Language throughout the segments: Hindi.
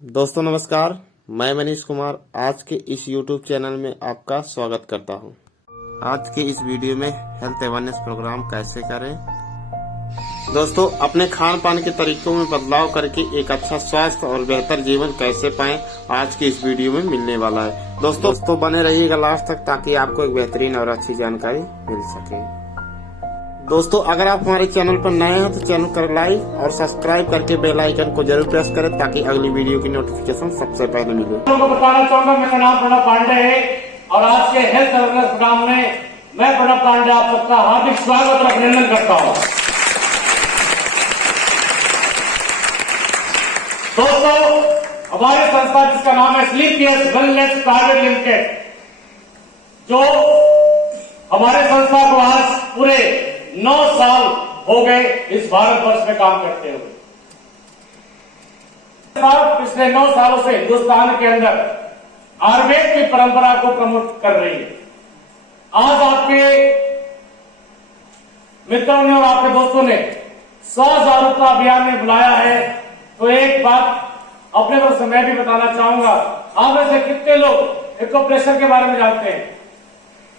दोस्तों नमस्कार, मैं मनीष कुमार आज के इस YouTube चैनल में आपका स्वागत करता हूं। आज के इस वीडियो में हेल्थ अवेयरनेस प्रोग्राम कैसे करें। दोस्तों अपने खान पान के तरीकों में बदलाव करके एक अच्छा स्वास्थ्य और बेहतर जीवन कैसे पाएं, आज के इस वीडियो में मिलने वाला है। दोस्तों बने रहिएगा लास्ट तक ताकि आपको एक बेहतरीन और अच्छी जानकारी मिल सके। दोस्तों अगर आप हमारे चैनल पर नए हैं तो चैनल को लाइक और सब्सक्राइब करके बेल आइकन को जरूर प्रेस करें ताकि अगली वीडियो की नोटिफिकेशन सबसे पहले मिले। को बताना चाहूंगा मेरा नाम प्रणव पांडे है और आज के हेल्थ अवेयरनेस प्रोग्राम में मैं प्रणव पांडे आप सबका हार्दिक स्वागत और अभिनंदन करता हूं। दोस्तों हमारी संस्था जिसका नाम है स्लीपियस वेलनेस प्राइवेट लिमिटेड, जो हमारे संस्था को आज पूरे 9 साल हो गए इस भारतवर्ष में काम करते हुए। पिछले 9 सालों से हिंदुस्तान के अंदर आयुर्वेद की परंपरा को प्रमोट कर रही है। आज आपके मित्रों ने और आपके दोस्तों ने 100 जागरूकता अभियान में बुलाया है, तो एक बात अपने तरफ से मैं भी बताना चाहूंगा। आप में से कितने लोग एक्यूप्रेशर के बारे में जानते हैं?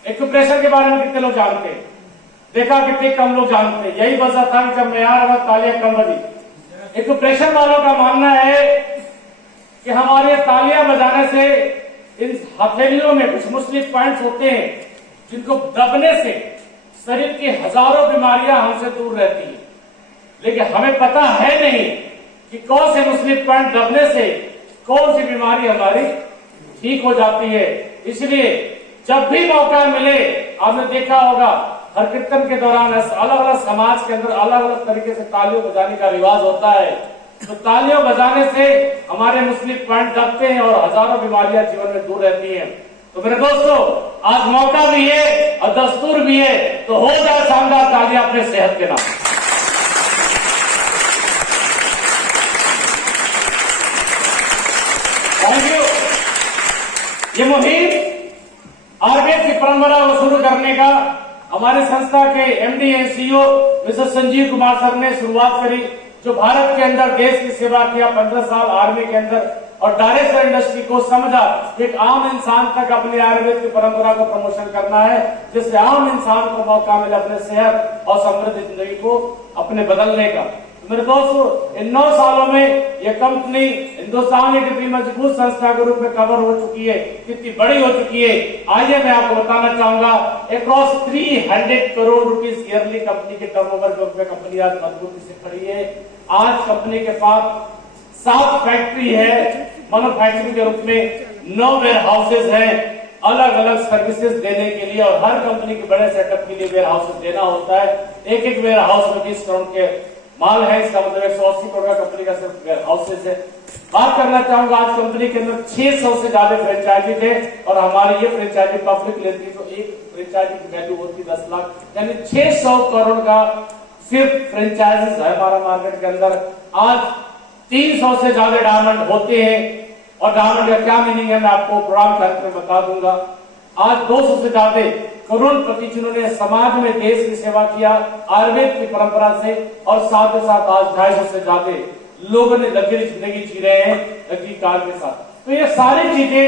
एक्यूप्रेशर के बारे में कितने लोग जानते हैं? देखा कितने कम लोग जानते हैं। यही वजह था कि जब मैं आ रहा तालियां कम बजी। एक्यूप्रेशर वालों का मानना है कि हमारे तालियां बजाने से इन हथेलियों में कुछ मुस्लिम पॉइंट्स होते हैं जिनको दबने से शरीर की हजारों बीमारियां हमसे दूर रहती है, लेकिन हमें पता है नहीं कि कौन से मुस्लिम पॉइंट दबने से कौन सी बीमारी हमारी ठीक हो जाती है। इसलिए जब भी मौका मिले, आपने देखा होगा हर कीर्तन के दौरान अलग अलग समाज के अंदर अलग अलग तरीके से तालियों बजाने का रिवाज होता है। तो तालियों बजाने से हमारे मुस्लिम पॉइंट दबते हैं और हजारों बीमारियां जीवन में दूर रहती हैं। तो मेरे दोस्तों आज मौका भी है और दस्तूर भी है, तो हो जाए शानदार तालियां अपने सेहत के नाम। Thank you. ये मुहिम आयुर्वेद की परंपरा को शुरू करने का हमारे संस्था के MD and CEO mister Sanjeev Kumar sir ने शुरुआत करी, जो भारत के अंदर देश की सेवा किया 15 साल आर्मी के अंदर और डायरेक्ट इंडस्ट्री को समझा एक आम इंसान तक अपने आयुर्वेद की परंपरा को प्रमोशन करना है, जिससे आम इंसान को मौका मिले अपने सेहत और समृद्ध जिंदगी को अपने बदलने का। मेरे दोस्तों इन 9 सालों में यह कंपनी हिंदुस्तान की कितनी मजबूत संस्था के रूप में कवर हो चुकी है, कितनी बड़ी हो चुकी है, आइए मैं आपको बताना चाहूंगा। Across 300 crore rupees yearly company के टर्नओवर के रूप में कंपनी आज मजबूती से खड़ी है। आज कंपनी के पास 7 फैक्ट्री है, मैन्युफैक्चरिंग के रूप में 9 वेयर हाउसेज है अलग अलग सर्विसेज देने के लिए, और हर कंपनी के बड़े सेटअप के लिए वेयर हाउसेज देना होता है। एक वेयर हाउस में 20 करोड़ के माल है, इसका मतलब 180 करोड़ का कंपनी का सिर्फ वेयर हाउसेज है। बात करना चाहूंगा आज कंपनी के अंदर 600 से ज्यादा फ्रेंचाइजी थे और हमारी ये फ्रेंचाइजी पब्लिक लेती है, तो एक फ्रेंचाइजी की वैल्यू होती 10 लाख, यानी 600 करोड़ का सिर्फ फ्रेंचाइजीज है हमारा मार्केट के अंदर। आज 300 से ज्यादा डायमंड होते हैं, और डायमंड का क्या मीनिंग है मैं आपको प्रोग्राम के अंत में बता दूंगा। आज 200 से ज्यादा करोड़पति जिन्होंने समाज में देश की सेवा किया आयुर्वेद की परंपरा से, और साथ ही साथ आज 250 से ज्यादा लोगों ने लग्जरी जिंदगी जी रहे हैं लग्जरी कार के साथ। तो ये सारी चीजें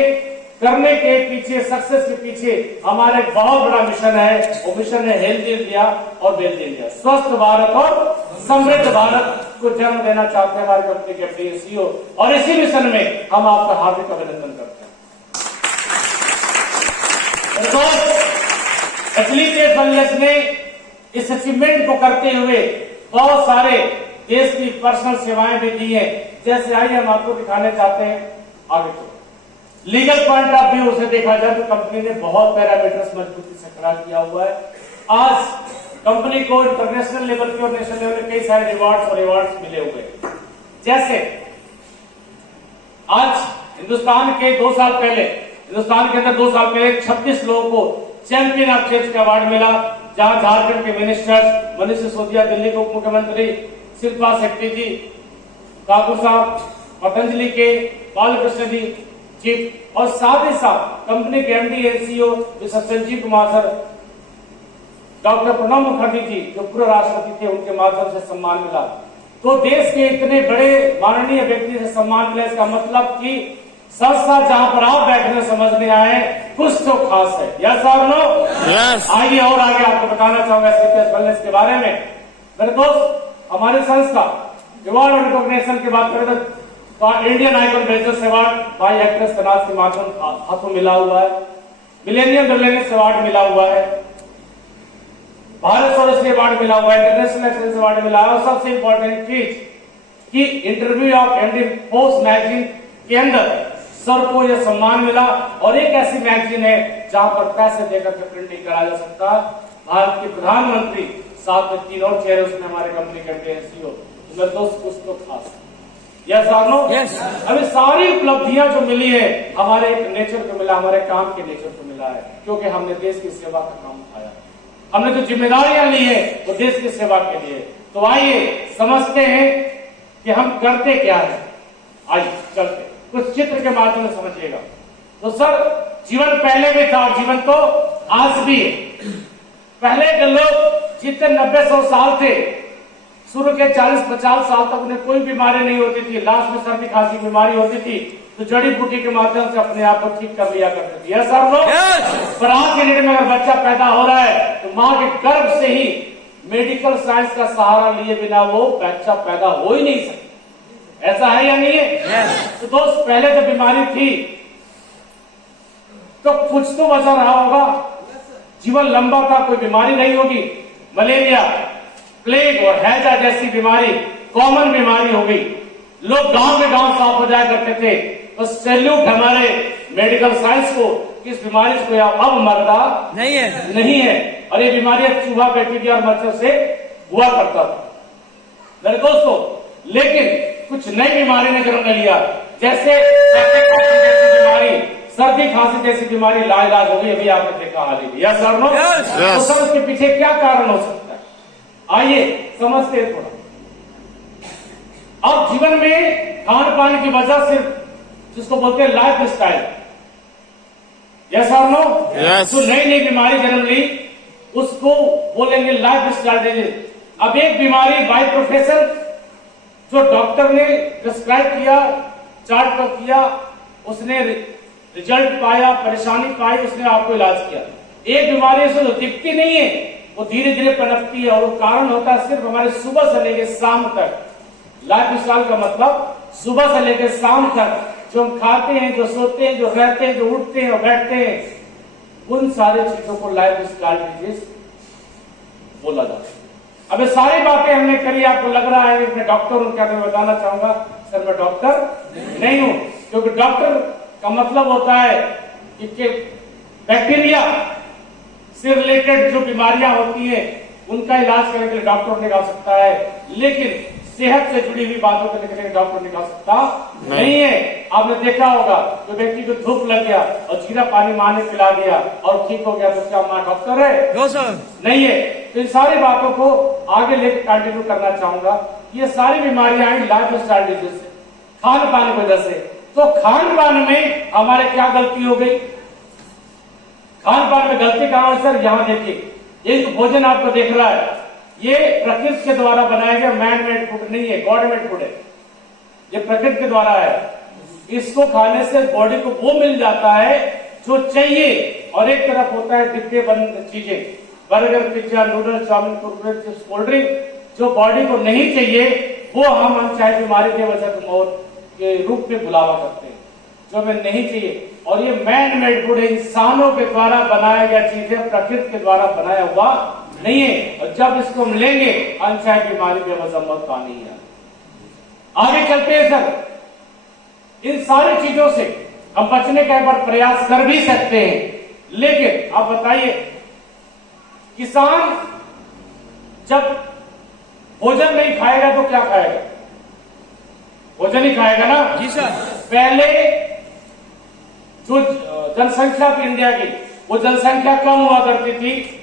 करने के पीछे, सक्सेस के पीछे हमारा एक बहुत बड़ा मिशन है। वो मिशन है हेल्थ इंडिया और वेल्थ इंडिया, स्वस्थ भारत और समृद्ध भारत को जन्म देना चाहते हैं हमारी कंपनी के एमडी सीईओ, और इसी मिशन में हम आपका हार्दिक अभिनंदन करते हैं। स्लीपियस वेलनेस ने इस अचीवमेंट को करते हुए बहुत सारे देश की पर्सनल सेवाएं भी दी हैं। जैसे आइए हम आपको दिखाने चाहते हैं आगे तो लीगल पॉइंट ऑफ व्यू से देखा जाए तो कंपनी ने बहुत पैरामीटर्स मजबूती से खड़ा किया हुआ है। आज कंपनी को इंटरनेशनल लेवल पे और नेशनल लेवल पे कई सारे रिवॉर्ड्स मिले हुए हैं। जैसे आज हिंदुस्तान के अंदर 2 साल पहले 26 लोगों को चैंपियन ऑफ चेंज का अवार्ड मिला, जहां झारखंड के मिनिस्टर्स मनीष सिसोदिया, दिल्ली के उप मुख्यमंत्री शिल्पा शेट्टी जी, ठाकुर साहब, पतंजलि के बालकृष्ण जी चीफ, और साथ ही साथ कंपनी के MD and CEO mister Sanjeev Kumar sir, doctor Pranab Mukherjee ji जो पूर्व राष्ट्रपति थे, उनके माध्यम से सम्मान मिला। तो देश के इतने बड़े माननीय व्यक्ति से सम्मान मिला, इसका मतलब कि संस्था जहां पर आप बैठने समझ में आए कुछ तो खास है। यस और नो? यस। आइए और आगे आपको बताना चाहूंगा CPS वेलनेस के बारे में। मेरे दोस्त, हमारी संस्था अवार्ड और रिकॉग्निशन की बात करें तो इंडियन आइकॉन बेजोस अवार्ड भाई एक्ट्रेस तनाज के माध्यम हाथों मिला हुआ है, मिलेनियम ब्रिलियंस अवार्ड मिला हुआ है, भारत सरस्वती अवार्ड मिला हुआ है, इंटरनेशनल एक्सेलेंस अवार्ड मिला है, और सबसे इंपॉर्टेंट चीज कि interview of MD post magazine के अंदर सर को यह सम्मान मिला। और एक ऐसी मैगजीन है जहां पर पैसे देकर के प्रिंटिंग कराया जा सकता है। भारत के प्रधानमंत्री साथ में 3 और चेहरे उसमें हमारे कंपनी के MD&CEO। मेरे दोस्त कुछ तो खास। यस और नो? यस। अभी सारी उपलब्धियां जो मिली है हमारे एक नेचर को मिला, हमारे काम के नेचर को मिला है, क्योंकि हमने देश की सेवा का काम उठाया। हमने जो जिम्मेदारियां ली है वो देश की सेवा के लिए। तो आइए समझते हैं कि हम करते क्या है। आइए चलते कुछ चित्र के माध्यम से समझिएगा। तो सर, जीवन पहले भी था और जीवन तो आज भी है। पहले के लोग जितने 90-100 साल थे, शुरू के 40-50 साल तक उन्हें कोई बीमारी नहीं होती थी। लास्ट में सर्दी खांसी की बीमारी होती थी तो जड़ी बूटी के माध्यम से अपने आप को ठीक कर लिया करते थे। सर लोग, पर आज के डेट में अगर बच्चा पैदा हो रहा है तो माँ के गर्भ से ही मेडिकल साइंस का सहारा लिए बिना वो बच्चा पैदा हो ही नहीं सकता। ऐसा है या नहीं है? तो दोस्त, पहले जब बीमारी थी तो कुछ तो वजह रहा होगा। जीवन लंबा था, कोई बीमारी नहीं होगी। मलेरिया, प्लेग और हैजा जैसी बीमारी कॉमन बीमारी हो गई। लोग गांव में गांव साफ हो जाया करते थे। तो सैल्यूट हमारे मेडिकल साइंस को, इस बीमारी को अब मरता नहीं है। और ये बीमारियां चूहा, बैक्टीरिया और मच्छर से हुआ करता था मेरे दोस्तों। लेकिन कुछ नई बीमारी ने जन्म लिया, जैसे सर्दी खांसी जैसी बीमारी लाइलाज हो गई। अभी आपने देखा हाल ही। यस और नो? तो सर, उसके पीछे क्या कारण हो सकता है? आइए समझते हैं थोड़ा। अब जीवन में खान पान की वजह सिर्फ जिसको बोलते हैं लाइफ स्टाइल। यस और नो? तो नई नई बीमारी जन्म ली, उसको बोलेंगे लाइफ स्टाइल डिजीज। अब एक बीमारी बाय प्रोफेशन जो डॉक्टर ने प्रिस्क्राइब किया, चार्ट पर किया, उसने रिजल्ट पाया, परेशानी पाई, उसने आपको इलाज किया। एक बीमारी से जो दिखती नहीं है वो धीरे धीरे पनपती है और वो कारण होता है सिर्फ हमारे सुबह से लेकर शाम तक। लाइफ स्टाइल का मतलब सुबह से लेकर शाम तक जो हम खाते हैं, जो सोते हैं, जो रहते हैं, जो उठते हैं और बैठते हैं, उन सारी चीजों को लाइफ स्टाइल डिजीज बोला जाता है। अब ये सारी बातें हमने करी, आपको लग रहा है कि मैं डॉक्टर हूं क्या? मैं बताना चाहूंगा सर, मैं डॉक्टर नहीं हूं। क्योंकि डॉक्टर का मतलब होता है कि बैक्टीरिया से रिलेटेड जो बीमारियां होती हैं उनका इलाज करने के लिए डॉक्टर निकाल सकता है, लेकिन सेहत से जुड़ी हुई बातों को लिखने के डॉक्टर निकाल सकता नहीं है। आपने देखा होगा जो व्यक्ति को धूप लग गया और जीरा पानी मां ने पिला दिया और ठीक हो गया, तो क्या मां डॉक्टर है? नो सर, नहीं है। तो इन सारी बातों को आगे लेकर कंटिन्यू करना चाहूंगा। ये सारी बीमारियां आई लाइफ स्टाइल डिजीज से, खान पान की वजह से। तो खान पान में हमारे क्या गलती हो गई? खान पान में गलती कहां है सर? यहां देखिए, ये जो भोजन आपको देख रहा है ये प्रकृति के द्वारा बनाया गया मैन मेड फूड नहीं है, गॉड मेड फूड है। ये प्रकृति के द्वारा है। इसको खाने से बॉडी को वो मिल जाता है जो चाहिए, और एक तरफ होता है डिब्बे बंद चीजें, burger, pizza, noodles, chow mein, Kurkure, chips, cold drink, जो बॉडी को नहीं चाहिए वो हम अनचाही बीमारी की वजह से मौत के रूप में बुलावा करते हैं, जो हमें नहीं चाहिए। और ये मैन मेड फूड है, इंसानों के द्वारा बनाया गया चीज है, प्रकृति के द्वारा बनाया हुआ नहीं है। और जब इसको हम लेंगे अनचाही बीमारी बेवजह मौत पानी है। आगे चलते हैं सर, इन सारी चीजों से हम बचने का एक बार प्रयास कर भी सकते हैं, लेकिन आप बताइए किसान जब भोजन नहीं खाएगा तो क्या खाएगा? भोजन ही खाएगा ना जी सर। पहले जो जनसंख्या थी इंडिया की, वो जनसंख्या कम हुआ करती थी,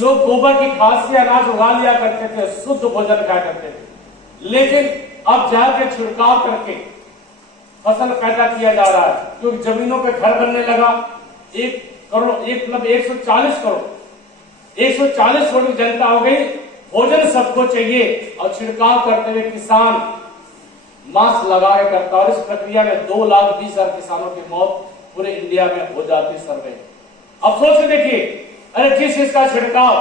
लोग गोबर की खाद से अनाज उगा लिया करते थे, शुद्ध भोजन खाया करते थे। लेकिन अब जहर के छिड़काव करके फसल पैदा किया जा रहा है, क्योंकि जमीनों पे घर बनने लगा। 1 करोड़ 140 करोड़ की जनता हो गई, भोजन सबको चाहिए और छिड़काव करते हुए किसान मास्क लगाए करता और इस प्रक्रिया में 2,20,000 किसानों की मौत पूरे इंडिया में हो जाती सर्वे। अब सोच के देखिए, अरे जिस इसका छिड़काव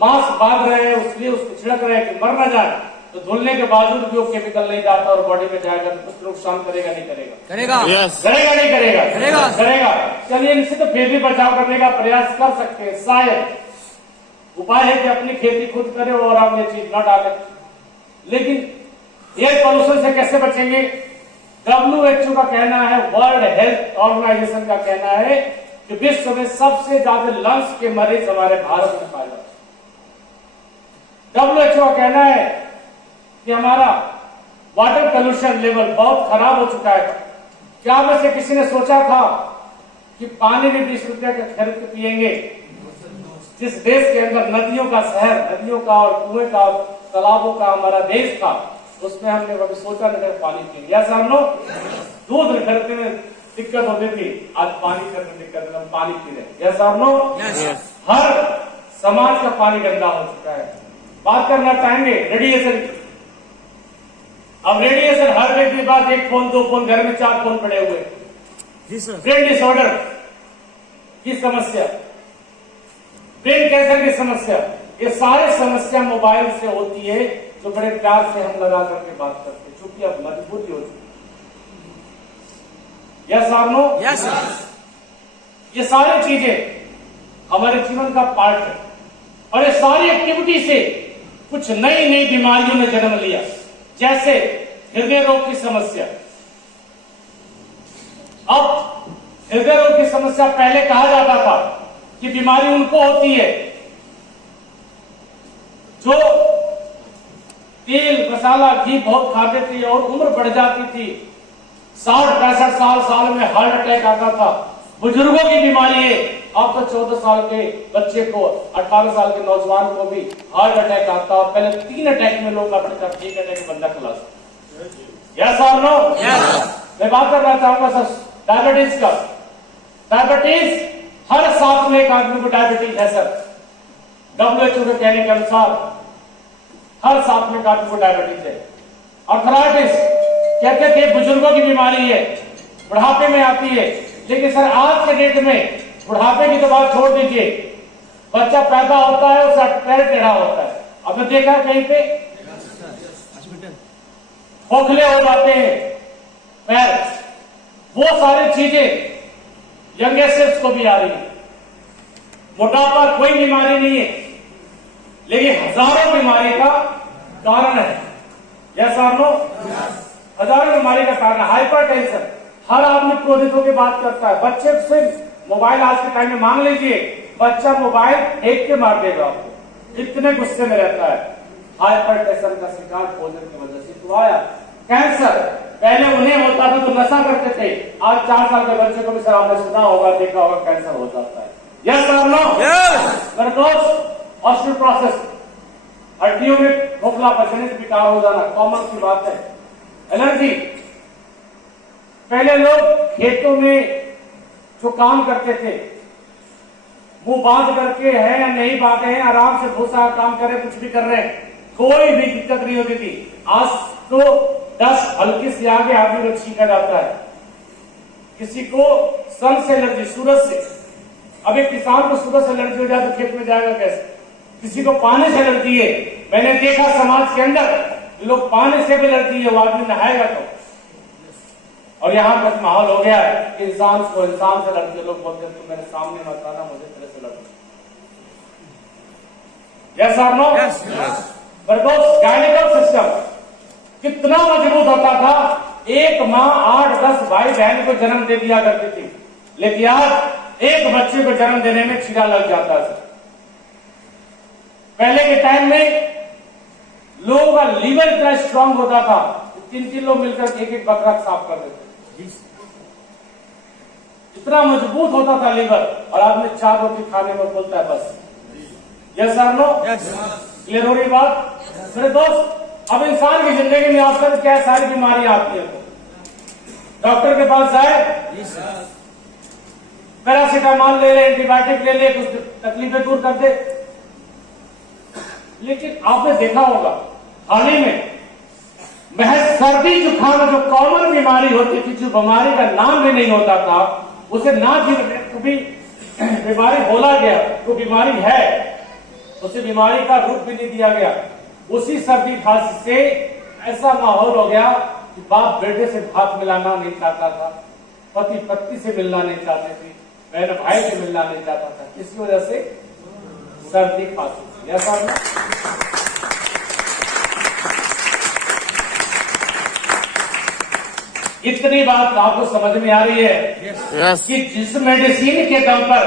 मास्क बांध रहे हैं उसलिए उसको छिड़क रहे हैं कि मर ना जाए, तो धुलने के बावजूद भी वो केमिकल नहीं जाता और बॉडी में जाएगा तो कुछ नुकसान करेगा नहीं करेगा? करेगा। करेगा नहीं करेगा? करेगा। करेगा। चलिए इनसे तो फिर भी बचाव करने का प्रयास कर सकते हैं। शायद उपाय है कि अपनी खेती खुद करे और हम ये चीज न डाले। लेकिन एयर पोल्यूशन से कैसे बचेंगे? WHO का कहना है, वर्ल्ड हेल्थ ऑर्गेनाइजेशन का कहना है कि विश्व में सबसे ज्यादा लंग्स के मरीज हमारे भारत में पाए जाते हैं। WHO का कहना है कि हमारा वाटर पोल्यूशन लेवल बहुत खराब हो चुका है। क्या में से किसी ने सोचा था कि पानी भी 20 रुपए का खरीद के पिएंगे? जिस देश के अंदर नदियों का शहर, नदियों का और कुएं का और तालाबों का हमारा देश था, उसमें हमने कभी सोचा नहीं था पानी पिएंगे। या हम लोग दूध खरीदने में दिक्कत होती थी, आज पानी खरीदने में दिक्कत है, हम पानी पी रहे। या हम लोग हर समाज का पानी गंदा हो चुका है। बात करना चाहेंगे रेडिएशन की। अब रेडिएशन हर व्यक्ति के पास 1 फोन 2 फोन, घर में 4 फोन पड़े हुए। ब्रेन डिसऑर्डर की समस्या, ब्रेन कैंसर की समस्या, ये सारे समस्या मोबाइल से होती है जो बड़े प्यार से हम लगा करके बात करते हैं, चूंकि अब मजबूरी हो चुकी है। यस और नो? यस। ये सारी चीजें हमारे जीवन का पार्ट है और ये सारी एक्टिविटी से कुछ नई नई बीमारियों ने जन्म लिया, जैसे हृदय रोग की समस्या। अब हृदय रोग की समस्या पहले कहा जाता था कि बीमारी उनको होती है जो तेल मसाला घी बहुत खाते थे और उम्र बढ़ जाती थी। 60-65 साल में हार्ट अटैक आता था। बुजुर्गों की बीमारी है, अब तो 14 साल के बच्चे को, 18 साल के नौजवान को भी हार्ट अटैक आता है। पहले 3 अटैक में लोग अपने साथ 1 अटैक बंदा खलास। यस और नो? मैं बात करना चाहूंगा सर डायबिटीज का। डायबिटीज हर 7 में एक आदमी को डायबिटीज है सर। WHO के कहने के अनुसार हर 7 में एक आदमी को डायबिटीज है। आर्थराइटिस कहते थे बुजुर्गों की बीमारी है, बुढ़ापे में आती है, लेकिन सर आज के डेट में बुढ़ापे की तो बात छोड़ दीजिए, बच्चा पैदा होता है उसका पैर टेढ़ा होता है। आपने देखा कहीं पे खोखले हो जाते हैं पैर, वो सारी चीजें यंगस्टर्स को भी आ रही है। मोटापा कोई बीमारी नहीं है, लेकिन हजारों बीमारी का कारण है। यस और नो? हजारों बीमारी का कारण है। हाइपर टेंशन, हर आदमी क्रोधित होकर बात करता है। बच्चे से मोबाइल आज के टाइम में मांग लीजिए, बच्चा मोबाइल फेंक के मार देगा आपको, इतने गुस्से में रहता है। हाइपर टेंशन का शिकार भोजन की वजह से तो आया। कैंसर पहले उन्हें होता था तो नशा करते थे, आज 4 साल के बच्चे को भी सर आपने सुना होगा, देखा होगा, कैंसर हो जाता है। यस और नो? मेरे दोस्त, ऑस्टियोपोरोसिस, हड्डियों में खोखला पचने से विकार हो जाना कॉमन सी बात है। एलर्जी, पहले लोग खेतों में जो काम करते थे, मुंह बांध करके है या नहीं बांधे हैं, आराम से भूसा काम करे, कुछ भी कर रहे हैं, कोई भी दिक्कत नहीं होती थी। आज तो 10 हल्की से आगे आदमी को छींका जाता है। किसी को सन से एलर्जी, सूरज से। अब एक किसान को सूरज से एलर्जी हो जाए तो खेत में जाएगा कैसे? किसी को पानी से एलर्जी है, मैंने देखा समाज के अंदर लोग पानी से भी एलर्जी है, वो आदमी नहाएगा तो। और यहां तक माहौल हो गया है कि इंसान को इंसान से लड़ते, लोग बोलते हैं तो मेरे सामने मत आना, मुझे तेरे से लड़ना। यस और नो? पर दोस्त, गायनिकल सिस्टम कितना मजबूत होता था। एक माँ 8-10 भाई बहन को जन्म दे दिया करती थी, लेकिन आज एक बच्चे को जन्म देने में चीरा लग जाता है। पहले के टाइम में लोगों का लीवर इतना स्ट्रांग होता था, 3-3 लोग मिलकर एक बकरा साफ कर देते, इतना मजबूत होता था लीवर। और आदमी 4 रोटी खाने में बोलता है बस। Yes sir no? क्लियर हो रही बात? मेरे दोस्त, अब इंसान की जिंदगी में अक्सर क्या सारी बीमारियां आती है, डॉक्टर के पास जाए, पैरासीटामोल ले ले, एंटीबायोटिक ले ले, कुछ तकलीफें दूर कर दे, लेकिन आपने देखा होगा हाल ही में महज सर्दी जुकाम जो कॉमन बीमारी होती थी, जो बीमारी का नाम भी नहीं होता था, उसे ना कभी बीमारी बोला गया तो बीमारी है, उसे बीमारी का रूप भी नहीं दिया गया। उसी सर्दी खांसी से ऐसा माहौल हो गया कि बाप बेटे से हाथ मिलाना नहीं चाहता था, पति पत्नी से मिलना नहीं चाहते थे, बहन भाई से मिलना नहीं चाहता था। किसी वजह से सर्दी खांसी। ऐसा ना इतनी बात आपको समझ में आ रही है कि जिस मेडिसिन के दम पर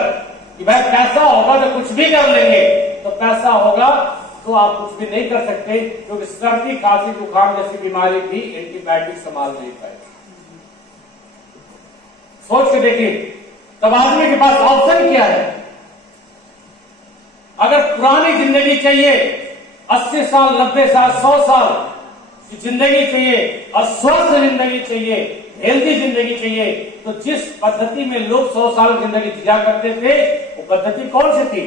कि भाई पैसा होगा तो कुछ भी कर लेंगे, तो पैसा होगा तो आप कुछ भी नहीं कर सकते, क्योंकि सर्दी खांसी जुकाम जैसी बीमारी भी एंटीबायोटिक संभाल नहीं पाए। सोच के देखिए, तब आदमी के पास ऑप्शन क्या है? अगर पुरानी जिंदगी चाहिए, 80 साल 90 साल 100 साल की जिंदगी चाहिए और स्वस्थ जिंदगी चाहिए, हेल्दी जिंदगी चाहिए, तो जिस पद्धति में लोग 100 साल जिंदगी जिया करते थे, वो पद्धति कौन सी थी?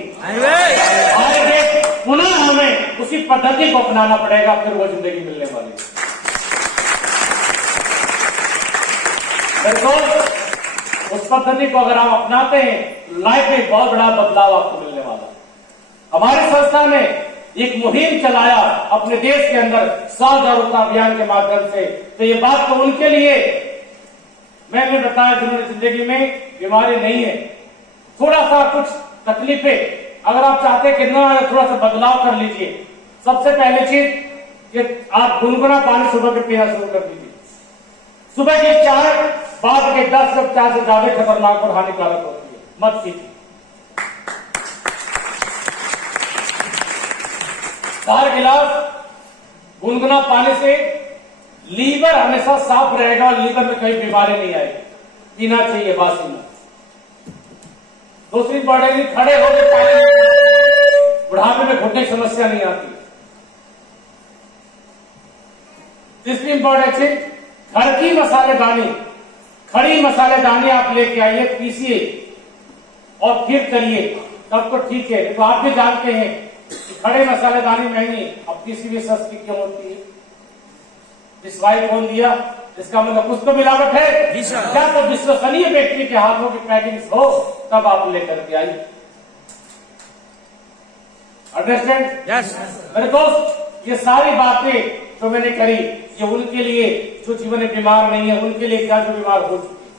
आगे पुनः हमें उसी पद्धति को अपनाना पड़ेगा, फिर वो जिंदगी मिलने वाली है। उस पद्धति को अगर आप अपनाते हैं, लाइफ में बहुत बड़ा बदलाव आपको मिलने वाला है। हमारी संस्था ने एक मुहिम चलाया अपने देश के अंदर 100 जागरूकता अभियान के माध्यम से। तो ये बात तो उनके लिए मैंने बताया जिन्होंने जिंदगी में बीमारी नहीं है, थोड़ा सा कुछ तकलीफें अगर आप चाहते कि ना थोड़ा सा बदलाव कर लीजिए। सबसे पहली चीज कि आप गुनगुना पानी सुबह के पीना शुरू कर दीजिए। सुबह की चाय बाद के 10 कप चाय से ज्यादा खतरनाक और हानिकारक होती है, मत पीजिए। 4 गिलास गुनगुना पानी से लीवर हमेशा साफ रहेगा और लीवर में कहीं बीमारी नहीं आएगी, पीना चाहिए बासी में। दूसरी बात है कि खड़े होकर पानी, बुढ़ापे में घुटने की समस्या नहीं आती। तीसरी इंपॉर्टेंट चीज, घर की मसालेदानी, खड़ी मसालेदानी आप लेके आइए, पीसिए और फिर करिए, तब तो ठीक है। तो आप भी जानते हैं कि खड़े मसालेदानी महंगी, अब पीसी भी सस्ती क्यों होती है? विश्वास कौन दिया? इसका मतलब कुछ तो मिलावट है। क्या तो विश्वसनीय व्यक्ति के हाथों की पैकिंग हो तब आप लेकर के आइए। अंडरस्टैंड? यस। मेरे दोस्त, ये सारी बातें जो मैंने करी, ये उनके लिए जो जीवन में बीमार नहीं है, उनके लिए क्या जो बीमार हो चुके हैं।